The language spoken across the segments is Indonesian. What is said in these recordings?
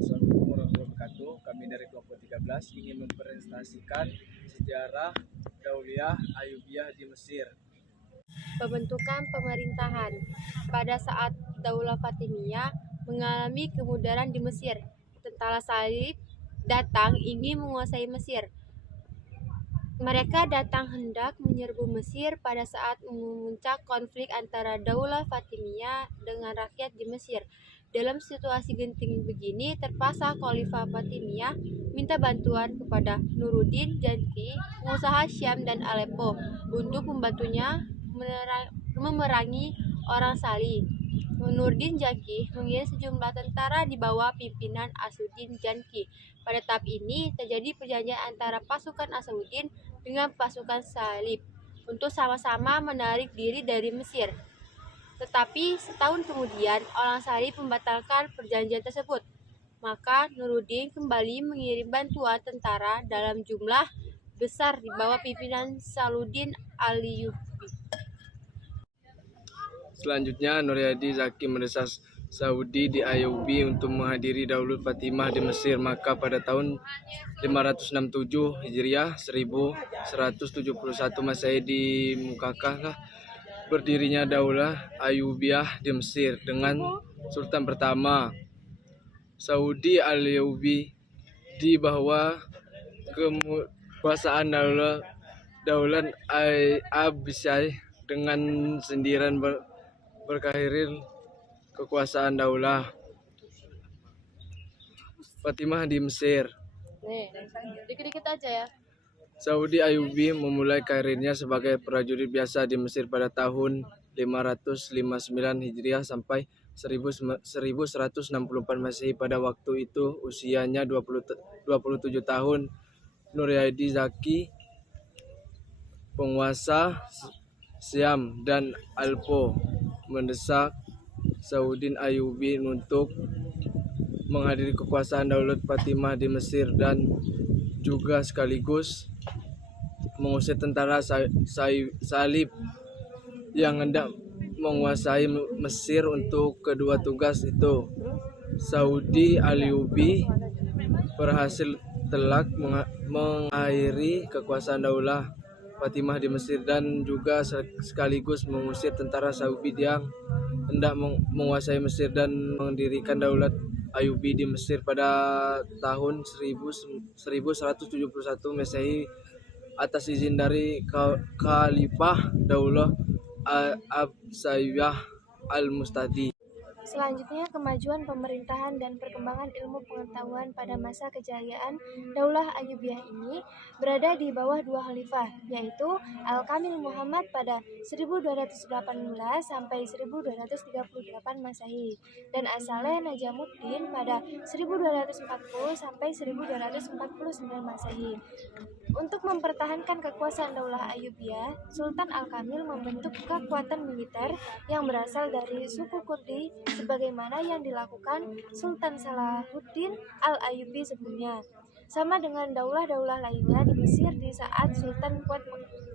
Assalamualaikum warahmatullahi wabarakatuh. Kami dari kelompok 13 ingin mempresentasikan sejarah Dauliyah Ayyubiyah di Mesir. Pembentukan pemerintahan. Pada saat Daulah Fatimiyah mengalami kemunduran di Mesir, tentara salib datang ingin menguasai Mesir. Mereka datang hendak menyerbu Mesir pada saat memuncak konflik antara Daulah Fatimiyah dengan rakyat di Mesir. Dalam situasi genting begini, terpaksa Khalifah Fatimiyah minta bantuan kepada Nuruddin Janki, pengusaha Syam dan Aleppo, untuk membantunya memerangi orang Salih. Nuruddin Janki mengirim sejumlah tentara di bawah pimpinan Asauddin Janki. Pada tahap ini terjadi perjanjian antara pasukan Asauddin dengan pasukan Salib untuk sama-sama menarik diri dari Mesir. Tetapi setahun kemudian orang Salib membatalkan perjanjian tersebut. Maka Nuruddin kembali mengirim bantuan tentara dalam jumlah besar di bawah pimpinan Salahuddin Ayyubi. Selanjutnya, Nuryadi Zaki mendesak Saudi di Ayyubi untuk menghadiri Daulat Fatimah di Mesir. Maka pada tahun 567 Hijriah 1171 Masehi dimukakanlah berdirinya Daulah Ayyubiyah di Mesir dengan Sultan pertama Saudi Al-Ayyubi. Di bawah kekuasaan Daulah Abbasiyah dengan sendirian berkarir kekuasaan Daulah Fatimah di Mesir. Dikit-dikit aja ya. Saudi Ayyubi memulai karirnya sebagai prajurit biasa di Mesir pada tahun 559 Hijriah sampai 1164 Masehi. Pada waktu itu usianya 27 tahun. Nuryadi Zaki, penguasa Syam dan Aleppo, mendesak Salahuddin Ayyubi untuk menghadiri kekuasaan Daulat Fatimah di Mesir dan juga sekaligus mengusir tentara salib yang hendak menguasai Mesir. Untuk kedua tugas itu, Saudi Ayyubi berhasil telak mengakhiri kekuasaan Daulah Fatimah di Mesir dan juga sekaligus mengusir tentara Saudi yang hendak menguasai Mesir dan mendirikan Daulat Ayyubi di Mesir pada tahun 1171 Masehi atas izin dari Khalifah Daulah Abbasiyah Al-Mustadi. Selanjutnya, kemajuan pemerintahan dan perkembangan ilmu pengetahuan pada masa kejayaan Daulah Ayyubiyah ini berada di bawah dua khalifah, yaitu Al-Kamil Muhammad pada 1218 sampai 1238 Masehi dan As-Saleh Najamuddin pada 1240 sampai 1249 Masehi. Untuk mempertahankan kekuasaan Daulah Ayyubiyah, Sultan Al-Kamil membentuk kekuatan militer yang berasal dari suku Kurdi sebagaimana yang dilakukan Sultan Salahuddin Al-Ayyubi sebelumnya. Sama dengan daulah-daulah lainnya di Mesir, di saat Sultan kuat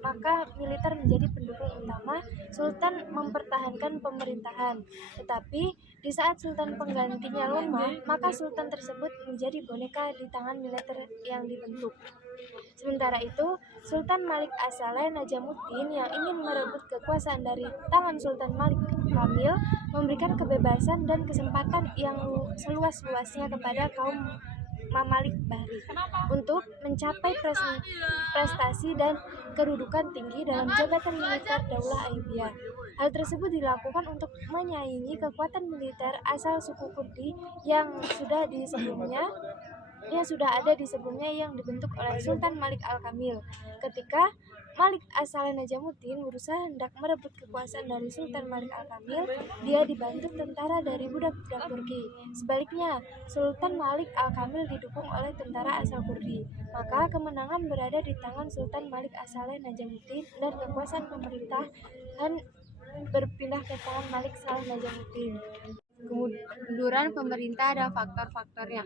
maka militer menjadi pendukung utama, Sultan mempertahankan pemerintahan. Tetapi di saat Sultan penggantinya lemah, maka Sultan tersebut menjadi boneka di tangan militer yang dibentuk. Sementara itu, Sultan Malik As-Saleh Najamuddin yang ingin merebut kekuasaan dari tangan Sultan Malik Kamil memberikan kebebasan dan kesempatan yang seluas-luasnya kepada kaum Mamalik Bahri untuk mencapai prestasi dan kedudukan tinggi dalam jabatan militer Daulah Ayyubiyah. Hal tersebut dilakukan untuk menyaingi kekuatan militer asal suku Kurdi yang sudah ada di sebelumnya yang dibentuk oleh Sultan Malik Al-Kamil. Ketika Malik As-Saleh Najamuddin berusaha hendak merebut kekuasaan dari Sultan Malik Al-Kamil, dia dibantu tentara dari budak-budak Turki. Sebaliknya, Sultan Malik Al-Kamil didukung oleh tentara asal Kurdi. Maka kemenangan berada di tangan Sultan Malik As-Saleh Najamuddin dan kekuasaan pemerintahan berpindah ke tangan Malik Saleh Najamuddin. Kemunduran pemerintah ada faktor-faktornya.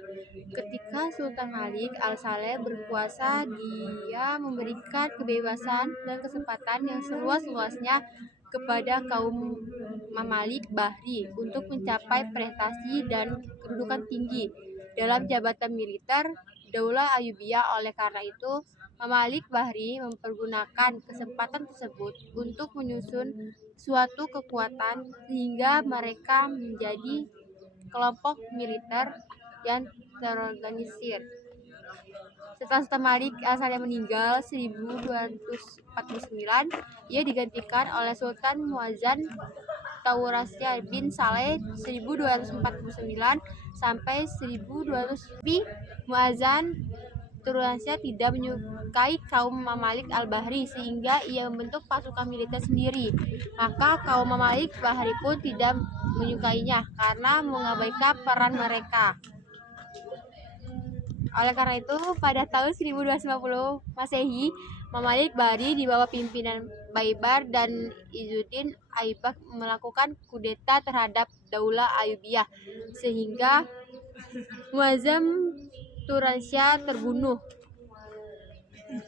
Ketika Sultan Malik Al-Saleh berkuasa, dia memberikan kebebasan dan kesempatan yang seluas-luasnya kepada kaum Mamalik Bahri untuk mencapai prestasi dan kedudukan tinggi. dalam jabatan militer Daulah Ayyubiyah. Oleh karena itu, Mamalik Bahri mempergunakan kesempatan tersebut untuk menyusun suatu kekuatan sehingga mereka menjadi kelompok militer yang terorganisir. Setelah Sultan Malik Al-Sani meninggal 1249, ia digantikan oleh Sultan Muazzam Taurasya bin Saleh 1249 sampai 1200. Tapi Muazzam Taurasya tidak menyukai kaum Mamalik Al-Bahri sehingga ia membentuk pasukan militer sendiri. Maka kaum Mamalik Bahri pun tidak menyukainya karena mengabaikan peran mereka. Oleh karena itu, pada tahun 1250 Masehi, Mamalik Bahri di bawah pimpinan Baibar dan Izzuddin Aibak melakukan kudeta terhadap Daulah Ayyubiyah sehingga Muazzam Taurasya terbunuh.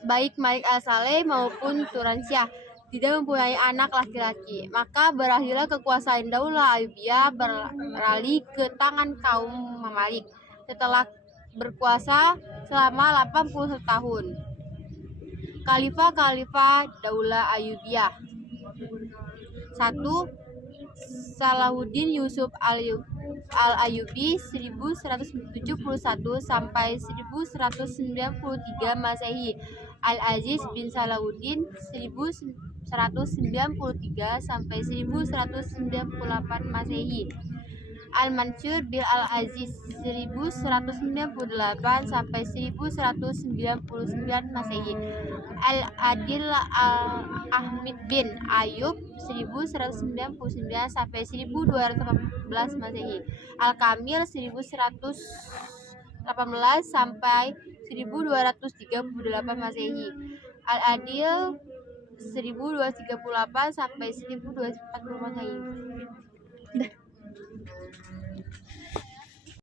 Baik Malik Al-Saleh maupun Taurasya tidak mempunyai anak laki-laki, maka berakhirlah kekuasaan Daulah Ayyubiyah beralih ke tangan kaum Mamalik setelah berkuasa selama 81 tahun. Khalifah Daulah Ayyubiyah. 1. Salahuddin Yusuf Al-Ayyubi 1171 sampai 1193 Masehi. Al-Aziz bin Salahuddin 1193 sampai 1198 Masehi. Al-Mansur bin Al-Aziz 1198 sampai 1199 Masehi. Al-Adil Ahmad bin Ayub 1199 sampai 1214 Masehi. Al-Kamil 1118 sampai 1238 Masehi. Al-Adil 1238 sampai 1240 Masehi.